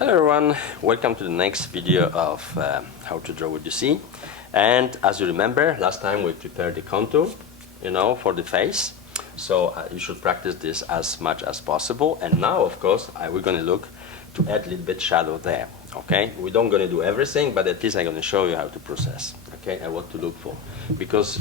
Hello everyone, welcome to the next video of how to draw with the sea. And as you remember, last time we prepared the contour, for the face. So you should practice this as much as possible. And now, of course, we're going to look to add a little bit shadow there. Okay, we don't going to do everything, but at least I'm going to show you how to process. Okay, and what to look for. Because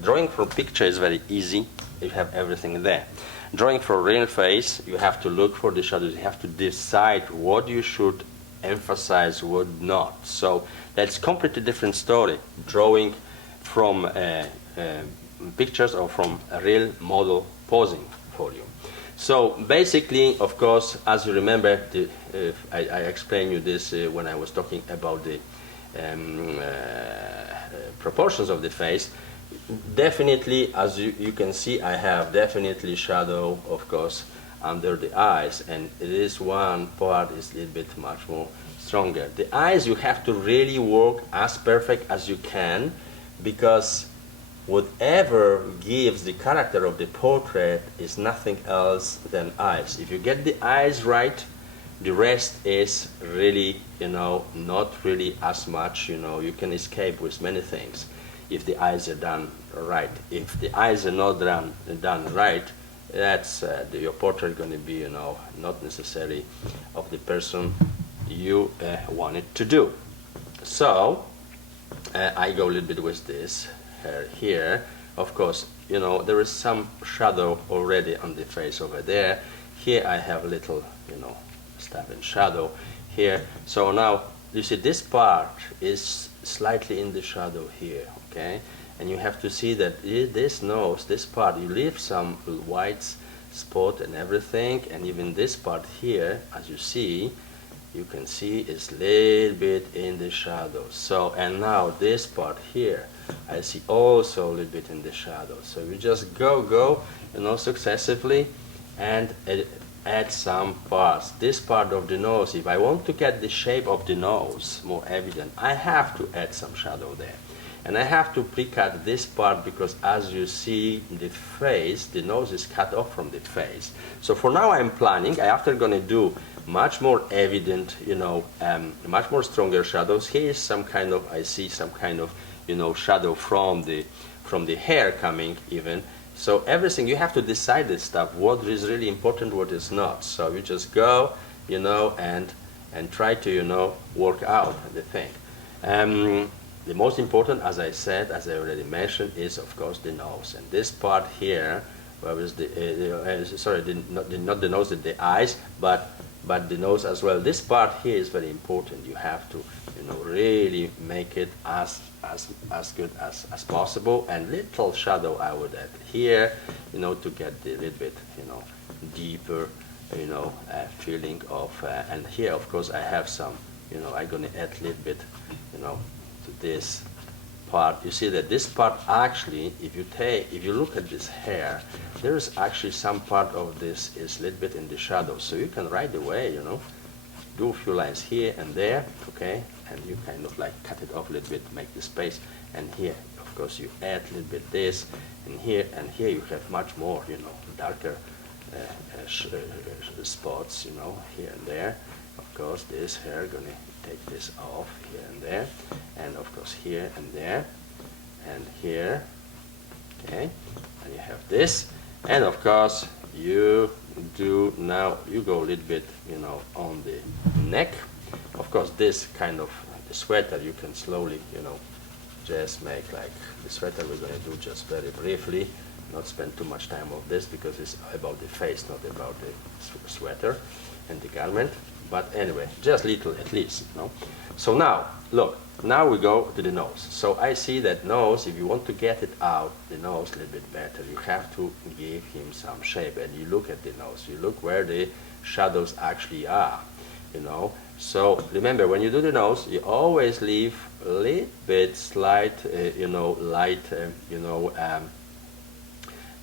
drawing from picture is very easy if you have everything there. Drawing for real face, you have to look for the shadows. You have to decide what you should emphasize, what not. So that's completely different story. Drawing from pictures or from a real model posing for you. So basically, of course, as you remember, I explained you this when I was talking about the proportions of the face. Definitely, as you can see, I have definitely shadow, of course, under the eyes, and this one part is a little bit much more stronger. The eyes, you have to really work as perfect as you can, because whatever gives the character of the portrait is nothing else than eyes. If you get the eyes right, the rest is really, not really as much, you can escape with many things if the eyes are done right. If the eyes are not done right, that's your portrait going to be, not necessarily of the person you want it to do. So I go a little bit with this hair here. Of course, there is some shadow already on the face over there. Here I have a little, stab in shadow here. So now you see this part is slightly in the shadow here, okay? And you have to see that this nose, this part, you leave some white spot and everything, and even this part here, as you see, you can see is a little bit in the shadow. So, and now this part here, I see also a little bit in the shadow. So you just go, successively, and add some parts. This part of the nose, if I want to get the shape of the nose more evident, I have to add some shadow there. And I have to pre-cut this part because, as you see, the face, the nose is cut off from the face. So for now I'm planning, after going to do much more evident, much more stronger shadows. Here is some kind of, I see some kind of, shadow from the hair coming even. So everything, you have to decide this stuff, what is really important, what is not. So you just go, and try to, work out the thing. The most important, as I said, as I already mentioned, is of course the nose. And this part here, where is not the nose, the eyes, but the nose as well. This part here is very important. You have to, really make it as good as possible. And little shadow I would add here, to get the little bit, deeper, feeling of. And here, of course, I have some, I'm gonna add a little bit, to this part. You see that this part actually, if you look at this hair, there is actually some part of this is a little bit in the shadow. So you can right away, do a few lines here and there, okay, and you kind of like cut it off a little bit, make the space. And here, of course, you add a little bit this, and here you have much more, darker spots, here and there. Of course, this hair gonna take this off here and there, and of course here and there, and here, okay, and you have this, and of course you go a little bit, on the neck. Of course, this kind of the sweater you can slowly, just make like the sweater we're going to do just very briefly, not spend too much time on this because it's about the face, not about the sweater and the garment. But anyway, just little at least, So now, look, now we go to the nose. So I see that nose, if you want to get it out, the nose a little bit better, you have to give him some shape. And you look at the nose, you look where the shadows actually are, So remember, when you do the nose, you always leave a little bit slight, light,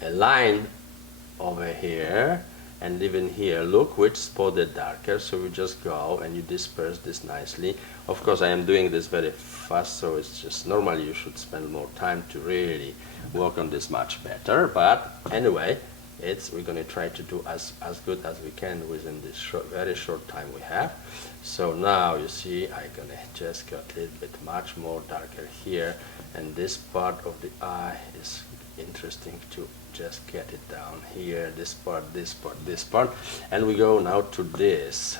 a line over here. And even here, look which spot is darker, so you just go and you disperse this nicely. Of course, I am doing this very fast, so it's just normally you should spend more time to really work on this much better. But anyway, we're going to try to do as good as we can within this very short time we have. So now you see I'm going to just get a little bit much more darker here, and this part of the eye is interesting to just get it down here, this part, this part, this part, and we go now to this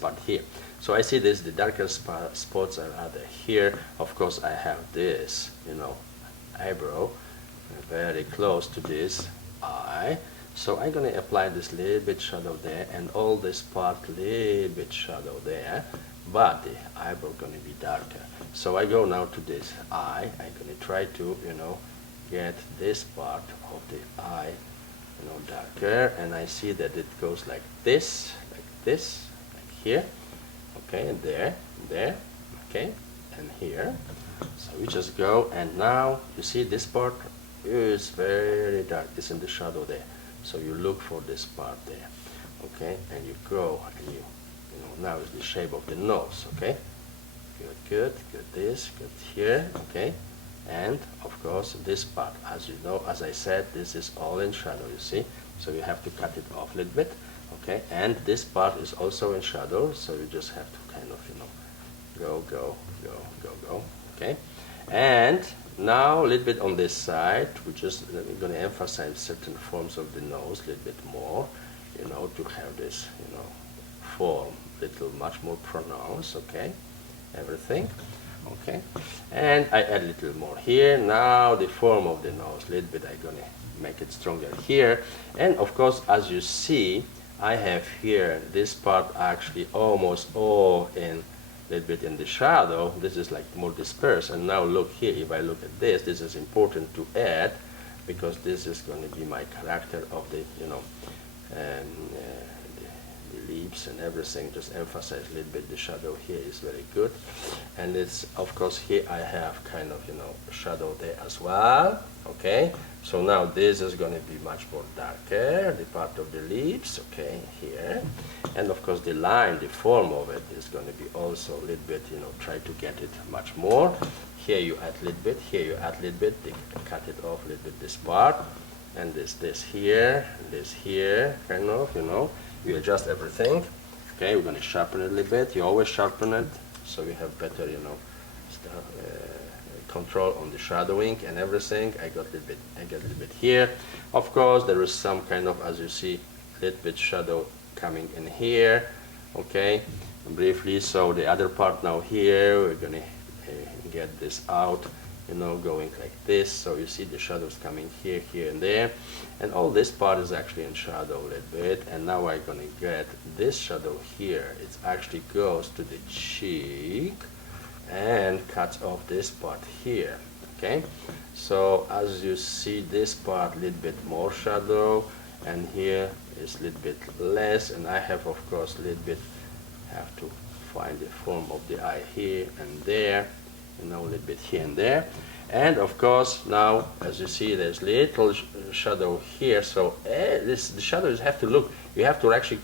part here. So I see this, the darker spots are rather here. Of course I have this, you know, eyebrow very close to this eye. So I'm going to apply this little bit shadow there, and all this part little bit shadow there, but the eyebrow going to be darker. So I go now to this eye. I'm going to try to, you know, get this part of the eye, you know, darker, and I see that it goes like this, like here, okay, and there, okay, and here. So we just go, and now you see this part is very dark. It's in the shadow there. So you look for this part there, okay, and you go, and you know, now is the shape of the nose, okay. Good, this, good here, okay. And of course this part, as you know, as I said, this is all in shadow, you see, so you have to cut it off a little bit, okay. And this part is also in shadow, so you just have to kind of, you know, go, okay. And now a little bit on this side, we're going to emphasize certain forms of the nose a little bit more, you know, to have this, you know, form little much more pronounced, okay, everything. Okay, and I add a little more here. Now the form of the nose, a little bit, I'm going to make it stronger here. And of course, as you see, I have here this part actually almost all in a little bit in the shadow. This is like more dispersed. And now look here, if I look at this, this is important to add, because this is going to be my character of the, you know, the leaves and everything. Just emphasize a little bit the shadow here is very good. And it's, of course, here I have kind of, you know, shadow there as well, okay. So now this is going to be much more darker, the part of the leaves, okay, here. And of course the line, the form of it is going to be also a little bit, you know, try to get it much more. Here you add a little bit, here you add a little bit, cut it off a little bit, this part, and this here, kind of, you know. You adjust everything. Okay, we're going to sharpen it a little bit. You always sharpen it, so you have better, you know, control on the shadowing and everything. I got a little bit here. Of course, there is some kind of, as you see, a little bit shadow coming in here. Okay, briefly. So the other part now here, we're going to get this out, you know, going like this. So you see the shadows coming here, here, and there. And all this part is actually in shadow a little bit. And now I'm going to get this shadow here. It actually goes to the cheek and cuts off this part here. Okay. So as you see, this part a little bit more shadow, and here is a little bit less. And I have, of course, a little bit have to find the form of the eye here and there. You know, a little bit here and there. And of course now, as you see, there's little shadow here. So the shadows have to look, you have to actually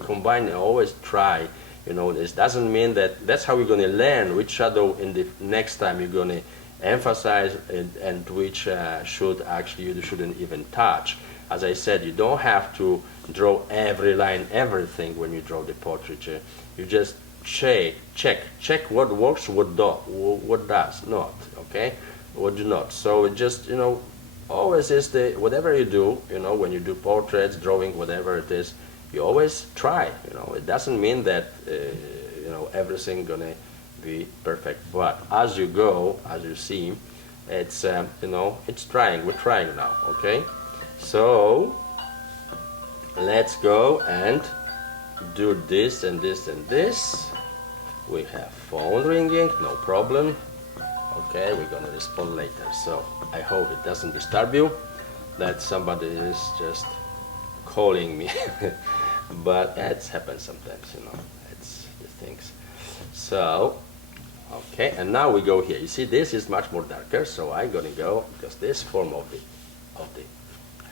combine and always try, you know. This doesn't mean that that's how you're going to learn which shadow in the next time you're going to emphasize and which should actually you shouldn't even touch. As I said, you don't have to draw every line, everything when you draw the portraiture. You just check what works, what does not, okay, what do not. So it just, you know, always is the, whatever you do, you know, when you do portraits, drawing, whatever it is, you always try, you know. It doesn't mean that you know, everything gonna be perfect, but as you go, as you see, it's you know, it's trying, we're trying now, okay. So let's go and do this and this and this. We have phone ringing, no problem. Okay, we're gonna respond later. So I hope it doesn't disturb you that somebody is just calling me. But it happens sometimes, you know, it's the things. So, okay, and now we go here. You see, this is much more darker, so I'm gonna go, because this form of the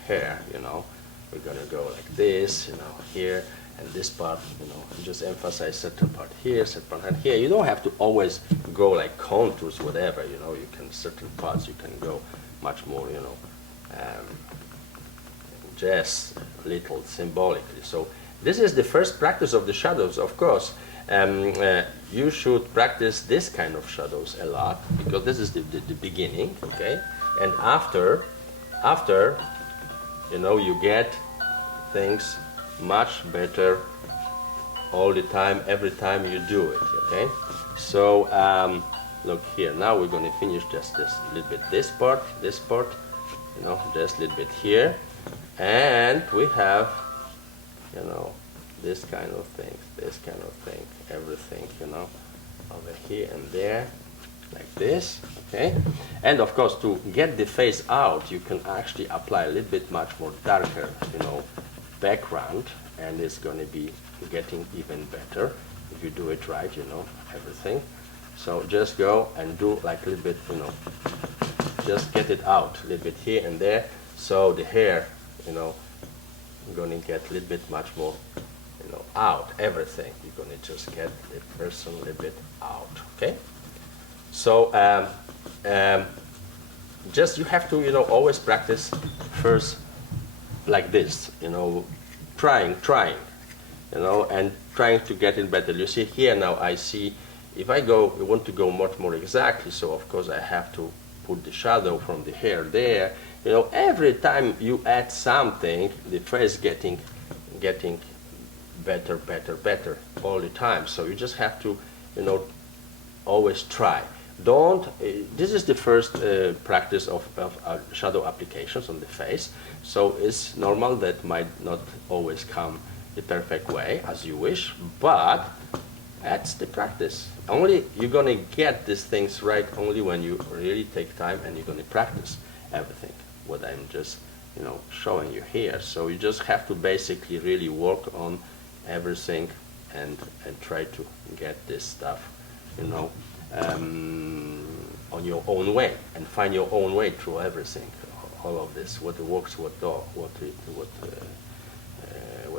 hair, you know, we're gonna go like this, you know, here. And this part, you know, just emphasize certain part here, certain part here. You don't have to always go like contours, whatever, you know. You can, certain parts you can go much more, you know, just a little symbolically. So this is the first practice of the shadows, of course. You should practice this kind of shadows a lot, because this is the beginning, okay? And after, you know, you get things much better all the time, every time you do it, okay? So look here, now we're going to finish just this little bit, this part, you know, just a little bit here, and we have, you know, this kind of thing, everything, you know, over here and there, like this, okay? And of course, to get the face out, you can actually apply a little bit much more darker, you know, background, and it's going to be getting even better if you do it right, you know, everything. So just go and do like a little bit, you know, just get it out a little bit here and there, so the hair, you know, going to get a little bit much more, you know, out, everything. You're going to just get the person a little bit out, okay? So just you have to, you know, always practice first like this, you know, trying, you know, and trying to get it better. You see here now, I see, if I want to go much more exactly, so of course I have to put the shadow from the hair there. You know, every time you add something, the face getting better all the time. So you just have to, you know, always try. This is the first practice of shadow applications on the face. So it's normal that might not always come the perfect way as you wish, but that's the practice. Only you're gonna get these things right only when you really take time and you're gonna practice everything, what I'm just, you know, showing you here. So you just have to basically really work on everything and try to get this stuff, you know, on your own way, and find your own way through everything, all of this, what works, what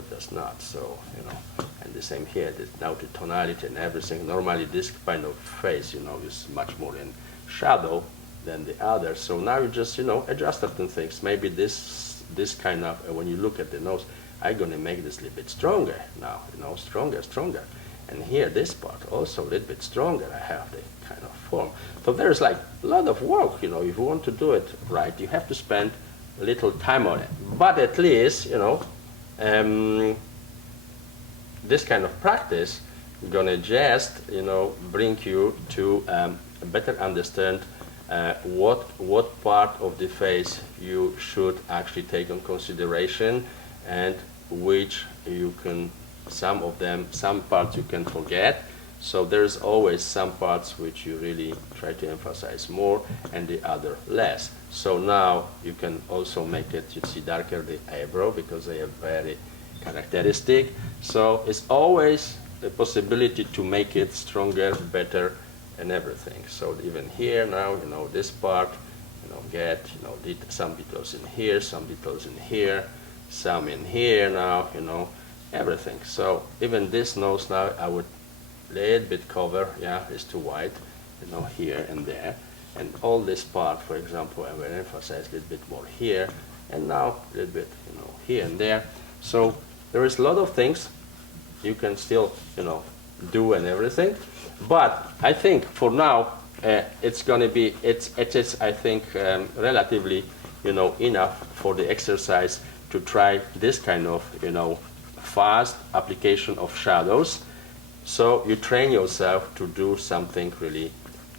does not. So, you know, and the same here, now the tonality and everything. Normally this kind of face, you know, is much more in shadow than the other. So now you just, you know, adjust certain things. Maybe this kind of, when you look at the nose, I'm going to make this a little bit stronger now, you know, stronger. And here, this part also a little bit stronger. I have the kind of form. So there's like a lot of work, you know. If you want to do it right, you have to spend a little time on it. But at least, you know, this kind of practice gonna just, you know, bring you to better understand what part of the face you should actually take in consideration, and which you can, some parts you can forget. So there's always some parts which you really try to emphasize more and the other less. So now you can also make it, you see, darker the eyebrow, because they are very characteristic. So it's always a possibility to make it stronger, better, and everything. So even here now, you know, this part, you know, get, you know, some details in here, some details in here, some in here now, you know, everything. So even this nose now, I would little bit cover, yeah, it's too wide, you know, here and there. And all this part, for example, I will emphasize a little bit more here, and now a little bit, you know, here and there. So there is a lot of things you can still, you know, do and everything. But I think for now, it's going to be, it is, I think, relatively, you know, enough for the exercise to try this kind of, you know, fast application of shadows. So you train yourself to do something really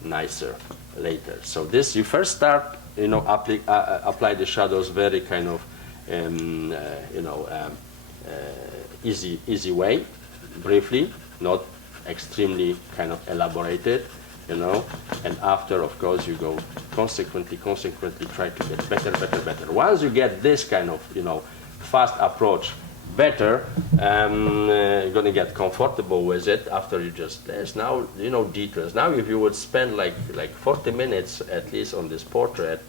nicer later. So this, you first start, you know, apply the shadows very kind of, you know, easy way, briefly, not extremely kind of elaborated, you know. And after, of course, you go consequently try to get better. Once you get this kind of, you know, fast approach better, you're going to get comfortable with it. After you just, there's now, you know, details. Now if you would spend like 40 minutes at least on this portrait,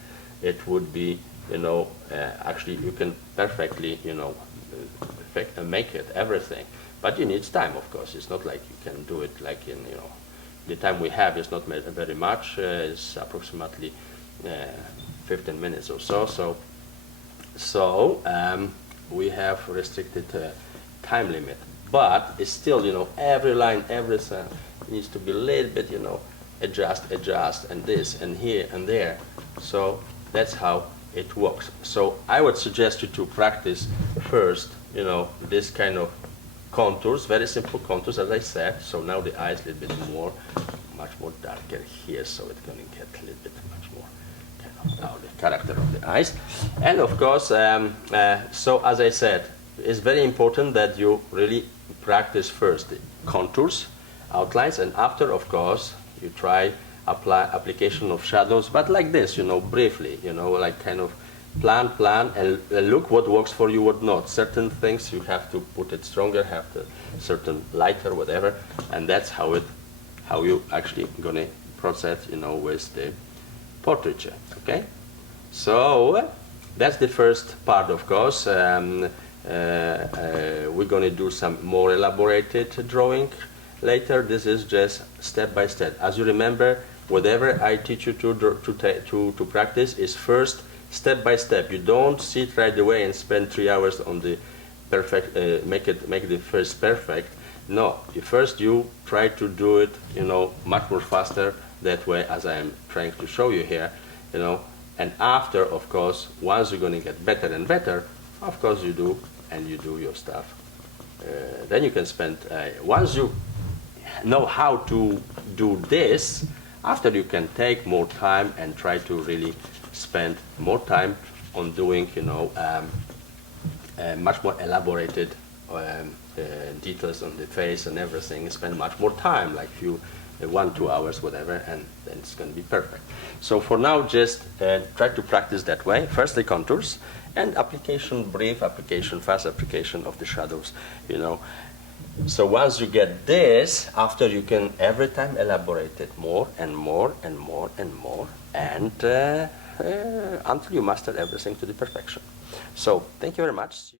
it would be, you know, actually you can perfectly, you know, make it everything. But you need time, of course. It's not like you can do it like in, you know, the time we have is not very much. It's approximately 15 minutes or so. So we have restricted time limit. But it's still, every line, every cell needs to be a little bit, adjust, and this, and here, and there. So that's how it works. So I would suggest you to practice first, this kind of contours, very simple contours, as I said. So now the eye is a little bit more, much more darker here, so it's going to get a little bit much more kind of now the character of the eyes. And of course, so as I said, it's very important that you really practice first the contours, outlines, and after, of course, you try application of shadows, but like this, briefly, like kind of plan, and look what works for you, what not. Certain things you have to put it stronger, have to certain lighter, whatever, and that's how you actually gonna proceed, with the portraiture. Okay, so that's the first part, of course. We're going to do some more elaborated drawing later. This is just step by step. As you remember, whatever I teach you to practice is first step by step. You don't sit right away and spend 3 hours on the perfect, make the first perfect. No, you try to do it, much more faster that way, as I am trying to show you here, and after, of course, once you're going to get better and better, of course you do your stuff. Then you can spend, once you know how to do this, after you can take more time and try to really spend more time on doing, much more elaborated details on the face and everything. Spend much more time, like 1-2 hours, whatever, and then it's going to be perfect. So for now, just try to practice that way. First the contours, and application, brief application, fast application of the shadows, So once you get this, after you can every time elaborate it more and more and more and more, and until you master everything to the perfection. So thank you very much.